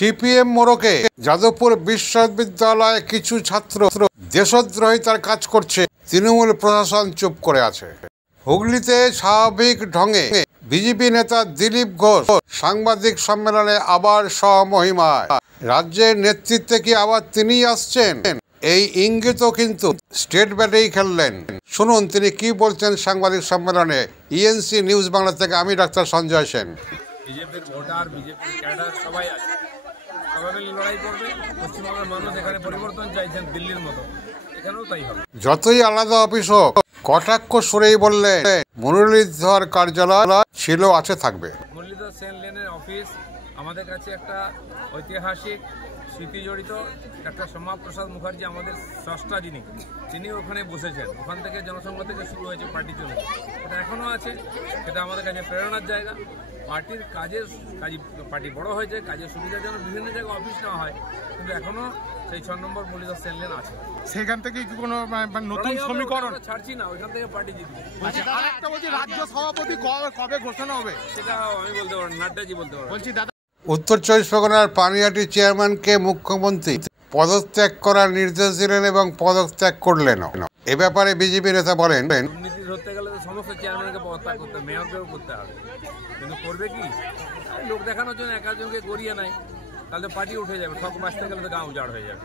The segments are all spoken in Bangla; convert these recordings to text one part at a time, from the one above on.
সিপিএম মোড়কে যাদবপুর বিশ্ববিদ্যালয়ে কিছু ছাত্র দেশদ্রোহিতার কাজ করছে, তৃণমূল প্রশাসন চুপ করে আছে। হুগলিতে স্বাভাবিক ঢঙে বিজেপি নেতা দিলীপ ঘোষ সাংবাদিক সম্মেলনে আবার স্বমহিমায়। রাজ্যের নেতৃত্বে কি আবার তিনিই আসছেন, এই ইঙ্গিতও কিন্তু স্টেট ব্যাটেই খেললেন। শুনুন তিনি কি বলছেন সাংবাদিক সম্মেলনে। ইএনসি নিউজ বাংলা থেকে আমি ডাক্তার সঞ্জয় সেন। বিজেপির ভোটার, বিজেপির ক্যাডার সবাই আছে, সবাই মিলে লড়াই করবে। পশ্চিমবঙ্গের মানুষ এখানে পরিবর্তন চাইছেন, দিল্লির মতো এখানেও তাই হবে। যতই আলাদা অফিস হোক, কটাক্ষ সুরেই বললে মুরলীধর কার্যালয় ছিল, আছে, থাকবে। মুরলীধর সেন লেনের অফিস আমাদের কাছে একটা ঐতিহাসিক স্মৃতি জড়িত। ডাক্তার শ্যামাপ্রসাদ মুখার্জি আমাদের স্রষ্টা, তিনি ওখানে বসেছেন। ওখান থেকে জনসংঘ থেকে শুরু হয়েছে পার্টি চলে, এটা এখনও আছে। এটা আমাদের কাছে প্রেরণার জায়গা। পার্টির পার্টি বড় হয়েছে, কাজের সুবিধার জন্য বিভিন্ন জায়গায় অফিস নেওয়া হয়, কিন্তু এখনো সেই 6 নম্বর মুরলীধর সেন লেন আছে। সেখান থেকে কি কোনো নতুন সমীকরণ ছাড়ছি না, ওইখান থেকে পার্টি জিতবে। আরেকটা বলছি, রাজ্য সভাপতি কবে ঘোষণা হবে সেটা আমি বলতে পারবো, নাড্ডাজি বলতে পারবো। বলছি দাদা, উত্তর 24 পরগনার পানিহাটি চেয়ারম্যানকে মুখ্যমন্ত্রী পদত্যাগ করার নির্দেশ দিলেন এবং পদত্যাগ করলেন। এ ব্যাপারে বিজেপি নেতা বলেন, দুর্নীতি ধরতে গেলে তো সমস্ত চেয়ারম্যানকে পদত্যাগ করতে হবে, মেয়রকেও করতে হবে, কিন্তু করবে কি? লোক দেখানোর জন্য একজনকে করিয়ে নাই, তাহলে পার্টি উঠে যাবে। ঠক বাঁচতে গেলে তো গাঁ উজাড় হয়ে যাবে।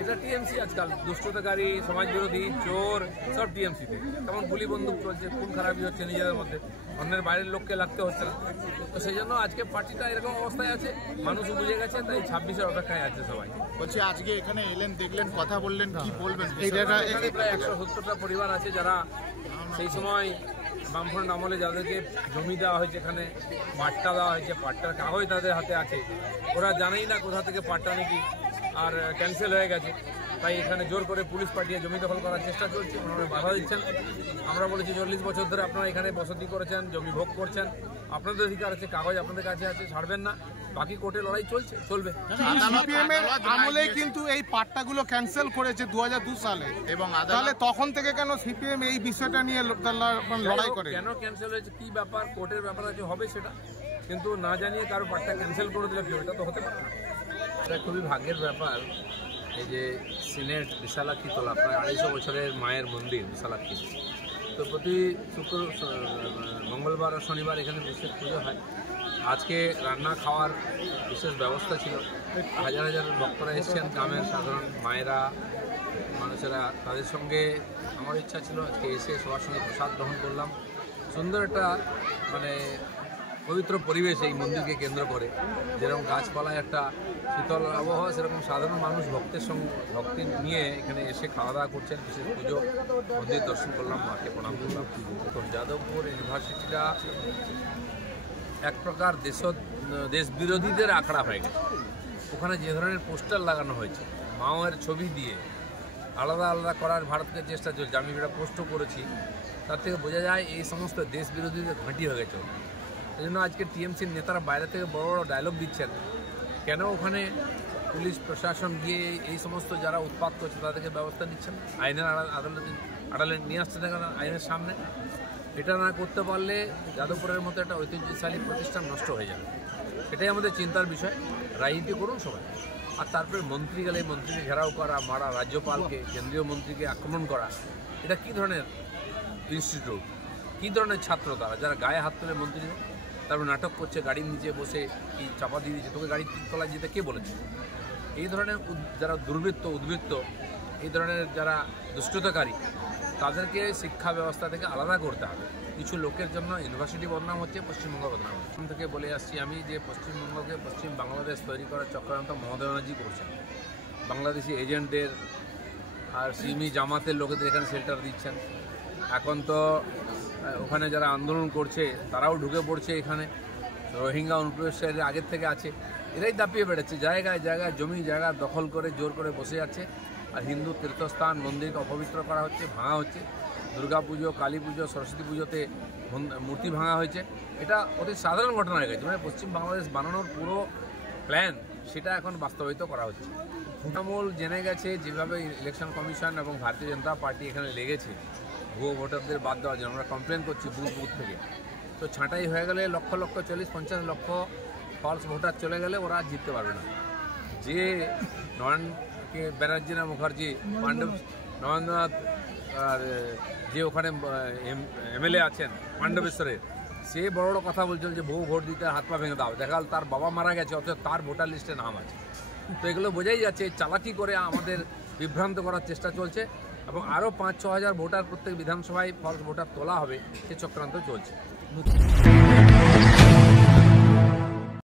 এটা টিএমসি আজকাল, দুষ্টতাকারী, সমাজবিরোধী, চোর, সব টিএমসিতে। তেমন গুলি বন্দুক চলছে, খুন খারাপই হচ্ছে নিজেদের মধ্যে, অন্যের বাইরের লোককে লাগতে হচ্ছে না। তো সেই জন্য আজকে পার্টিটা এরকম অবস্থায় আছে, মানুষ বুঝে গেছে, তাই 26-এর অপেক্ষায় আছে সবাই। বলছি আজকে এখানে এলেন, দেখলেন, কথা বললেন, কি বলবেন? এখানে প্রায় 170টা পরিবার আছে যারা সেই সময় বামফ্রন্ট আমলে যাদেরকে জমি দেওয়া হয়েছে, এখানে পাট্টা দেওয়া হয়েছে, পাট্টার কাগজ তাদের হাতে আছে, ওরা জানেই না কোথা থেকে পাট্টা নাকি আর ক্যান্সেল হয়ে গেছে। তাই এখানে জোর করে পুলিশ পাঠিয়ে জমি দখল করার চেষ্টা চলছে, ওনারা বাধা দিচ্ছেন। আমরা বলেছি 40 বছর ধরে আপনারা এখানে বসতি করেছেন, জমি ভোগ করছেন, আপনাদের অধিকার আছে, কাগজ আপনাদের কাছে আছে, ছাড়বেন না। বাকি কোর্টে লড়াই চলবে। আমলে কিন্তু এই পাট্টাগুলো ক্যান্সেল করেছে 2002 সালে, এবং তাহলে তখন থেকে কেন সিপিএম এই বিষয়টা নিয়ে লড়াই করে? কেন ক্যান্সেল হয়েছে, কি ব্যাপার, কোর্টের ব্যাপার আছে, হবে সেটা, কিন্তু না জানিয়ে কারো পাট্টা ক্যান্সেল করে দিলে কি, ওটা তো হতে পারে না। এটা খুবই ভাগ্যের ব্যাপার। এই যে সিনেট বিশালাক্ষী তোলা, প্রায় 250 বছরের মায়ের মন্দির বিশালাক্ষী, তো প্রতি মঙ্গলবার আর শনিবার এখানে বিশেষ পুজো হয়। আজকে রান্না খাওয়ার বিশেষ ব্যবস্থা ছিল, হাজার হাজার ভক্তরা এসেছেন, গ্রামের সাধারণ মায়েরা, মানুষেরা, তাদের সঙ্গে আমার ইচ্ছা ছিল আজকে এসে সবার সঙ্গে প্রসাদ গ্রহণ করলাম। সুন্দর একটা পবিত্র পরিবেশ এই মন্দিরকে কেন্দ্র করে, যেরকম গাছপালায় একটা শীতল আবহাওয়া, সেরকম সাধারণ মানুষ ভক্তি নিয়ে এখানে এসে খাওয়া দাওয়া করছেন, বিশেষ পুজো, মন্দির দর্শন করলাম, মাকে প্রণাম করলাম। তো যাদবপুর ইউনিভার্সিটিটা এক প্রকার দেশ বিরোধীদের আখড়া হয়ে গেছে। ওখানে যে ধরনের পোস্টার লাগানো হয়েছে, মাওয়ের ছবি দিয়ে আলাদা আলাদা করার ভারতের চেষ্টা চলছে, আমি যেটা পোস্টও করেছি, তার থেকে বোঝা যায় এই সমস্ত দেশ বিরোধীদের ঘাঁটি হয়ে গেছে। এই জন্য আজকে টিএমসির নেতারা বাইরে থেকে বড় বড় ডায়লগ দিচ্ছেন, কেন ওখানে পুলিশ প্রশাসন গিয়ে এই সমস্ত যারা উৎপাত করছে তাদেরকে ব্যবস্থা নিচ্ছেন, আইনের আড়ালে নিয়ে আসতে থাকেন আইনের সামনে। এটা না করতে পারলে যাদবপুরের মতো একটা ঐতিহ্যশালী প্রতিষ্ঠান নষ্ট হয়ে যাবে। এটাই আমাদের চিন্তার বিষয়। রাজনীতি করুন সবাই, আর তারপরে মন্ত্রী গেলে মন্ত্রীকে ঘেরাও করা, মারা, রাজ্যপালকে, কেন্দ্রীয় মন্ত্রীকে আক্রমণ করা, এটা কী ধরনের ইনস্টিটিউট, কী ধরনের ছাত্র তারা, যারা গায়ে হাত তুলে মন্ত্রী, তারপর নাটক করছে, গাড়ির নিচে বসে কি চাপা দিয়ে দিচ্ছে, তোকে গাড়ির তলায় যেতে কে বলেছে? এই ধরনের যারা উদ্বৃত্ত, এই ধরনের যারা দুষ্টতাকারী, তাদেরকে শিক্ষা ব্যবস্থা থেকে আলাদা করতে হবে। কিছু লোকের জন্য ইউনিভার্সিটি বদনাম হচ্ছে, পশ্চিমবঙ্গ বদনাম হচ্ছে। থেকে বলে আসছি আমি যে পশ্চিমবঙ্গকে পশ্চিম বাংলাদেশ তৈরি করার চক্রান্ত মমতা ব্যানার্জি করছেন। বাংলাদেশি এজেন্টদের আর সিমি জামাতের লোকেদের এখানে শেল্টার দিচ্ছেন। এখন তো ওখানে যারা আন্দোলন করছে তারাও ঢুকে পড়ছে এখানে, রোহিঙ্গা অনুপ্রবেশকারীরা আগের থেকে আছে, এরাই দাপিয়ে বেড়েছে, জায়গায় জায়গায় জমি জায়গা দখল করে জোর করে বসে যাচ্ছে। আর হিন্দু তীর্থস্থান মন্দিরকে অপবিত্র করা হচ্ছে, ভাঙা হচ্ছে। দুর্গা পুজো, কালী পুজো, সরস্বতী পুজোতে মূর্তি ভাঙা হয়েছে। এটা অতি সাধারণ ঘটনা হয়ে গেছে, মানে পশ্চিম বাংলাদেশ বানানোর পুরো প্ল্যান সেটা এখন বাস্তবায়িত করা হচ্ছে। তৃণমূল জেনে গেছে যেভাবে ইলেকশন কমিশন এবং ভারতীয় জনতা পার্টি এখানে লেগেছে ভুয়ো ভোটারদের বাদ দেওয়ার জন্য, আমরা কমপ্লেন করছি বুথ থেকে। তো ছাঁটাই হয়ে গেলে লক্ষ লক্ষ 40-50 লক্ষ ফলস ভোটার চলে গেলে ওরা জিততে পারবে না। যে নয়ন ব্যানার্জি না মুখার্জি পাণ্ডব নরেন্দ্রনাথ আর যে ওখানে এমএলএ আছেন পাণ্ডবেশ্বরের, সে বড় বড় কথা বলছিল যে বহু ভোট দিতে হাত পা ভেঙে দাও, দেখাল তার বাবা মারা গেছে অথচ তার ভোটার লিস্টে নাম আছে। তো এগুলো বোঝাই যাচ্ছে চালাকি করে আমাদের বিভ্রান্ত করার চেষ্টা চলছে এবং আরও 5-6 হাজার ভোটার প্রত্যেক বিধানসভায় ফলস ভোটার তোলা হবে, সে চক্রান্ত চলছে।